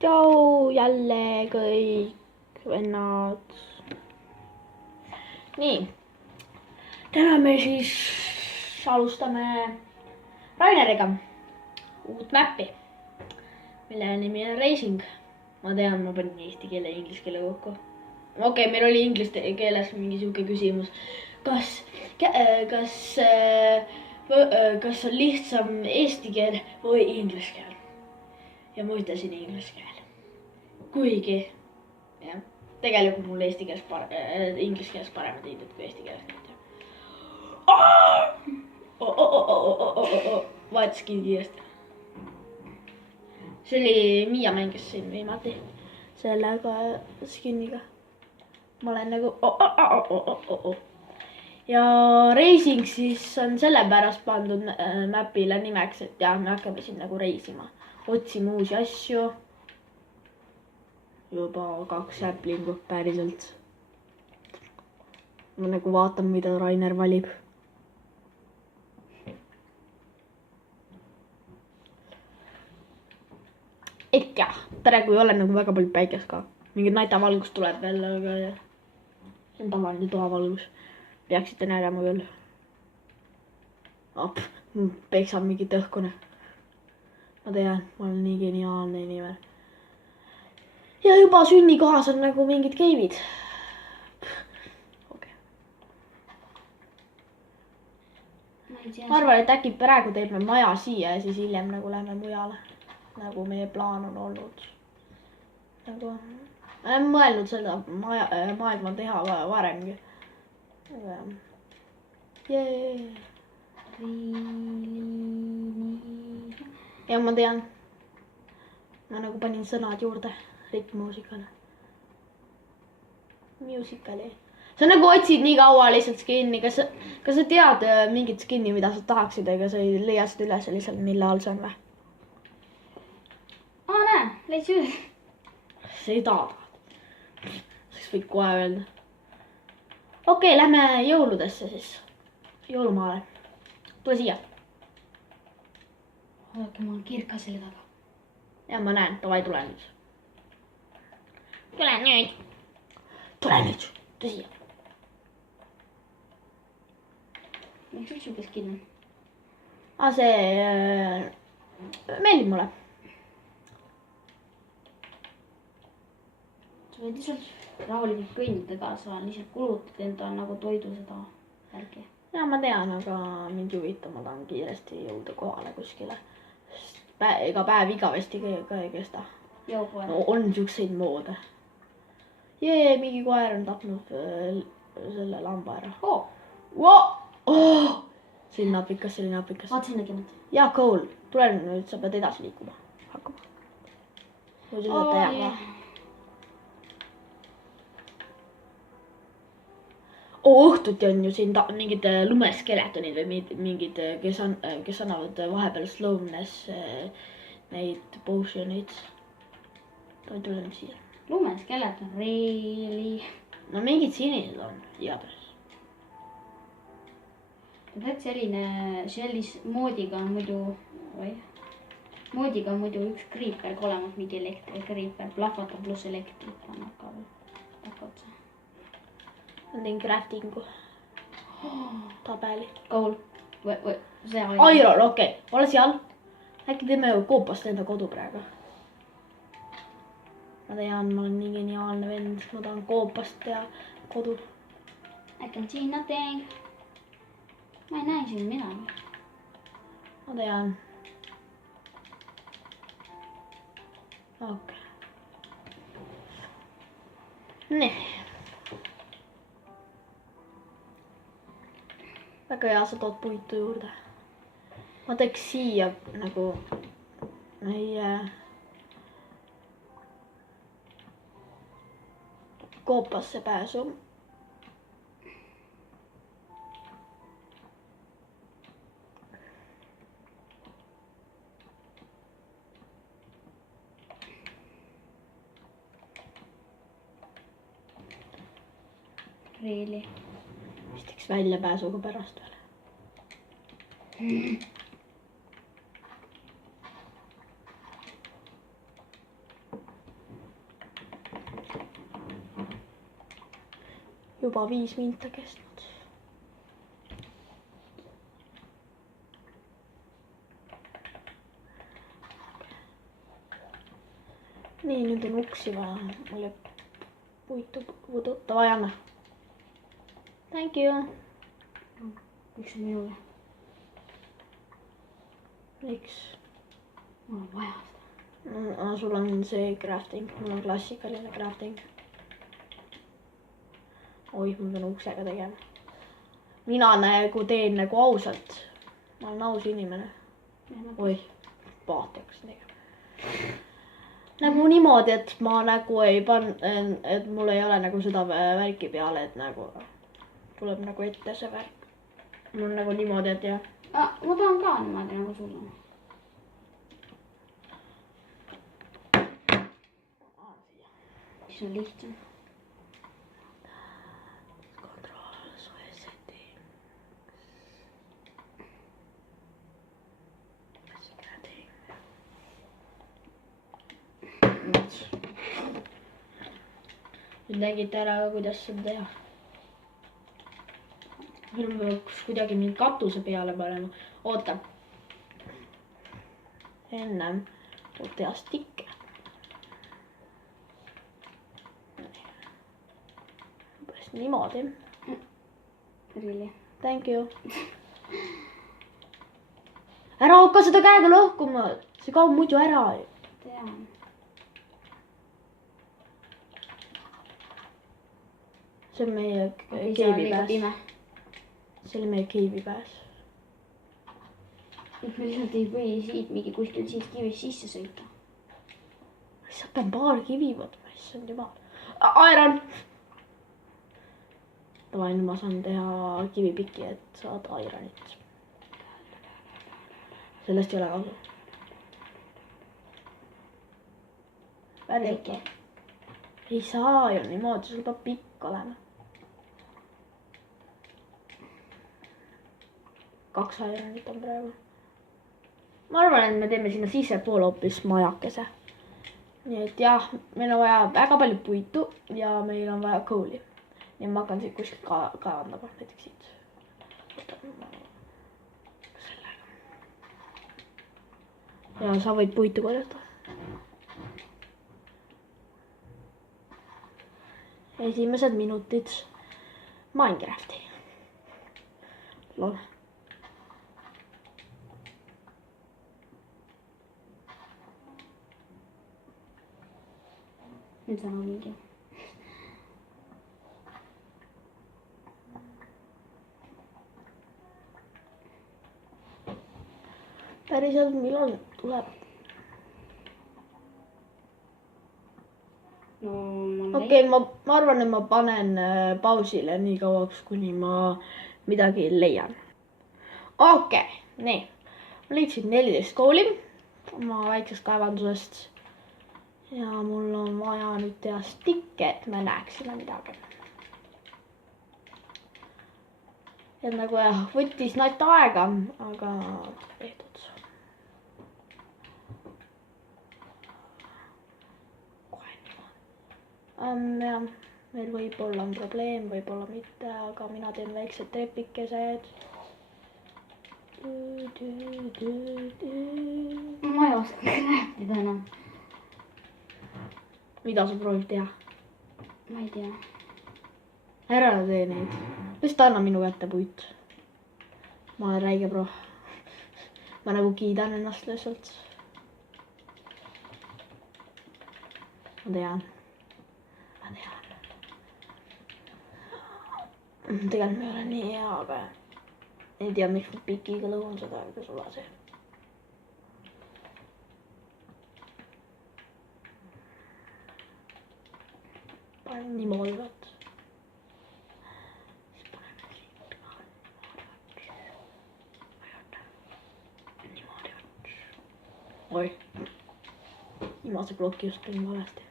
tšau jälle kõik vennad. Nii, täna me siis alustame Raineriga uut mäppi, mille nimi on Racing. Ma tean, ma panin eesti keele ja inglise keele kokku. Okei, meil oli inglise keeles mingi siuke küsimus. Kas on lihtsam eesti keel või inglise keel? Ja ma ütlesin inglise keel. Kuigi, jah, tegelikult mul inglise keeles paremad hinded kui eesti keeles. Vaatasin kiiresti. See oli Miia mängis siin viimati sellega skinniga. Ma olen nagu Ja Racing siis on sellepärast pandud mäpile nimeks, et jah, me hakkame siin nagu reisima. Otsime uusi asju. Juba 2 säplingut päriselt. Ma nagu vaatan, mida Rainer valib. Et jah, praegu ei ole nagu väga palju päikest ka. Mingi naitavalgus tuleb veel, aga see on tavaline toavalgus. Peaksite nägema küll. Peksab mingi tõhkune. Ma tean, ma olen nii geniaalne inimene. Ja juba sünnikohas on nagu mingid game'id. Okay. Ma arvan, et äkki praegu teeme maja siia ja siis hiljem nagu lähme mujale. Nagu meie plaan on olnud. Nagu, ma olen mõelnud seda maailma teha varemgi. Jee. Ja ma tean. Ma nagu panin sõnad juurde rippmuusikale. Musicali. Sa nagu otsid nii kaua lihtsalt skinni. Kas sa tead mingit skinni, mida sa tahaksid, ega sa ei leia seda üles lihtsalt mille all see on või? Näe, leidsi üles. Seda tahad. Saks võid kohe öelda. Okei, lähme jõuludesse siis. Jõulumaale. Tule siia. Oodake, ma olen kirka selle taga. Ja ma näen, tule nüüd. Tule nüüd. Tule nüüd. Tule siia. Miks üks siukest kinni? See meeldib mulle. Sa võid lihtsalt rahulikult kõnnida ka, sa lihtsalt kulutad enda nagu toidu seda järgi. Ja ma tean, aga mind juhitab, ma tahan kiiresti jõuda kohale kuskile. Ega päev igavesti ka ei kesta. No, on siukseid moode. Jee, mingi koer on tapnud selle lamba ära. Selline napikas. Vaat sinnagi nad. Ja, Cole, tule nüüd, sa pead edasi liikuma. Hakkama. Muidu saate jääma. Õhtuti on ju siin mingid lumeskeletonid või mingid, kes annavad vahepeal slownes neid potion'id. Tule nüüd siia. Lumeskeleton, really? No mingid sinised on, igatahes. Tead sellise moodiga on muidu üks kriiper ka olemas, mingi elektrikriiper, plahvatab pluss elektrit annab ka veel takotsa. Ma teen craftingu tabeli. Kaul, see aine. Iron, okei, ole seal. Äkki teeme koopast enda kodu praegu. Ma tean, ma olen nii geniaalne vend. Ma tahan koopast teha kodu. I can see nothing. Ma ei näe siin midagi. Ma tean. Okei. Nii. Väga hea, sa tood puitu juurde. Ma teeks siia nagu meie koopasse pääsu. Really? Mis teeks väljapääsuga pärast veel? juba 5 minta kestnud. nii, nüüd on uksi vaja, mul jääb puitu võtta vajame. Thank you. Miks on minule? Miks? Mul on vaja seda. Sul on see crafting, mul on klassikaline crafting. Oi, ma pean uksega tegema. Mina nagu teen nagu ausalt. Ma olen aus inimene. Oi, paati hakkasin tegema. Nagu niimoodi, et ma nagu ei et mul ei ole nagu seda värki peale, et nagu tuleb nagu ette see värk. Mul on nagu niimoodi, et jah. Ma tahan ka niimoodi nagu sul on. Siis on lihtsam. Control, soe setting. Nüüd nägite ära, kuidas seda teha. Nüüd ma peaks kuidagi mingi katuse peale panema. Oota. Ennem tuleb teha stikke. Umbes niimoodi. Really? Thank you. Ära hakka seda käega lõhkuma. See kaob muidu ära. Tean. See on meie keivi pääs. Pime. See oli meie keivi pääs. Me lihtsalt ei või siit mingi kuskil siit kivist sisse sõita. Sa pean paar kivi võtma, issand jumal. Iron! Tavai, nüüd ma saan teha kivipiki, et saada ironit. Sellest ei ole kasu. Väike. Ei saa ju niimoodi, sul peab pikk olema. 2 ironit on praegu. Ma arvan, et me teeme sinna sissepoole hoopis majakese. Nii et jah, meil on vaja väga palju puitu ja meil on vaja kooli. Ja ma hakkan siit kuskilt kaevandama, näiteks siit. Ja sa võid puitu korjata. Esimesed minutid Minecrafti. Lol. Nüüd on mingi. Päriselt millal tuleb? No, Okei, ma arvan, et ma panen pausile nii kauaks, kuni ma midagi leian. Okei, nii. Ma leidsin 14 kooli oma väiksest kaevandusest. Ja mul on vaja nüüd teha stikke, et me näeksime midagi. Et nagu jah, võttis natt aega, aga tehtud. Jah, meil võib-olla on probleem, võib-olla mitte, aga mina teen väiksed trepikesed. Ma ei oska rääkida enam. Mida sa proovid teha? Ma ei tea. Ära tee neid. Lihtsalt anna minu kätte puit. Ma olen räige pro. Ma nagu kiidan ennast lihtsalt. Ma tean. Tegelikult me ei ole nii hea, aga ei tea, miks ma pikiga lõhun seda, aga sulla see. Panen niimoodi võt. Siis paneme siit ka niimoodi võt. Oi. Viimase ploki just tegin valesti.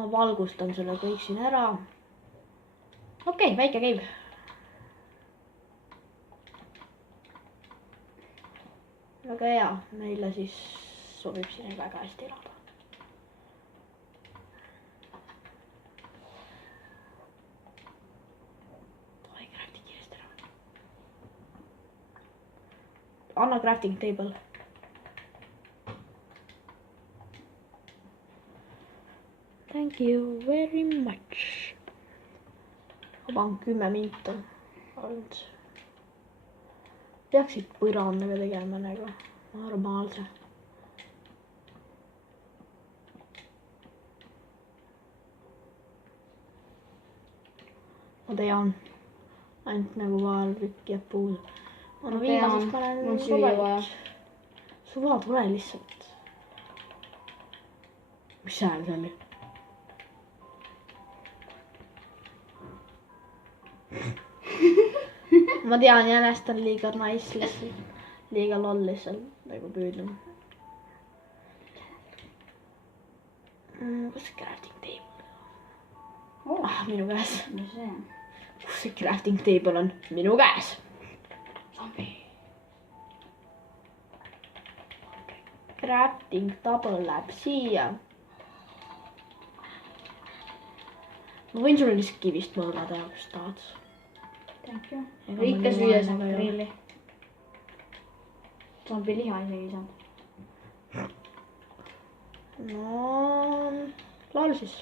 Ma valgustan selle kõik siin ära. Okei, väike käib. Väga hea, meile siis sobib siin väga hästi elada. anna crafting table. Thank you very much. Vaba on 10 minta olnud. Peaksid põrandaga tegema nagu normaalse. Ma tean, ainult nagu paar tükki jääb puudu. Ma tean, mul süüa vaja. Suva tule lihtsalt. Mis hääl see oli? Ma tean, Jänest on liiga nice lihtsalt. Liiga loll lihtsalt nagu püüdlema. Kus see crafting table? Minu käes. Mis see on? Kus see crafting table on? Minu käes. Zombi. Crafting table läheb siia. Ma võin sulle lihtsalt kivist mõõga teha, kus tahad. Thank you. Ikka süüa saab grilli. Zombi liha isegi saab. No, laul siis.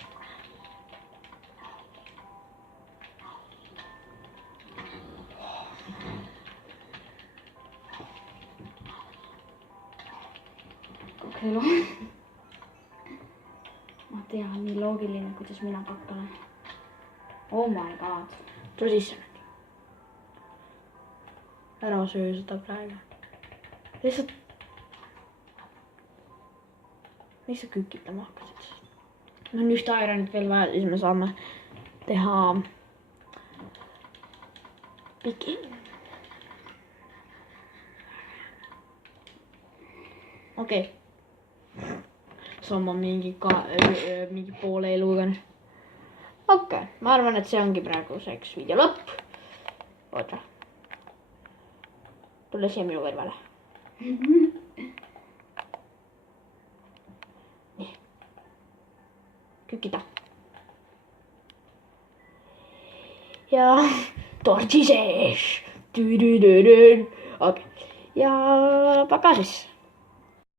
Kokeilu. Ma tean, nii loogiline, kuidas mina kakkalen. Oh my god. Tule sisse nüüd. Ära söö seda praegu. Lihtsalt kükitama hakkasid. Meil on ühte ironit veel vaja, siis me saame teha piki. Okei. Sama mingi poole eluga. Okei, ma arvan, et see ongi praeguseks video lõpp. Oota. Tule siia minu kõrvale. Nii. Kükita. Ja tortsi sees. Okei. Ja paka siis.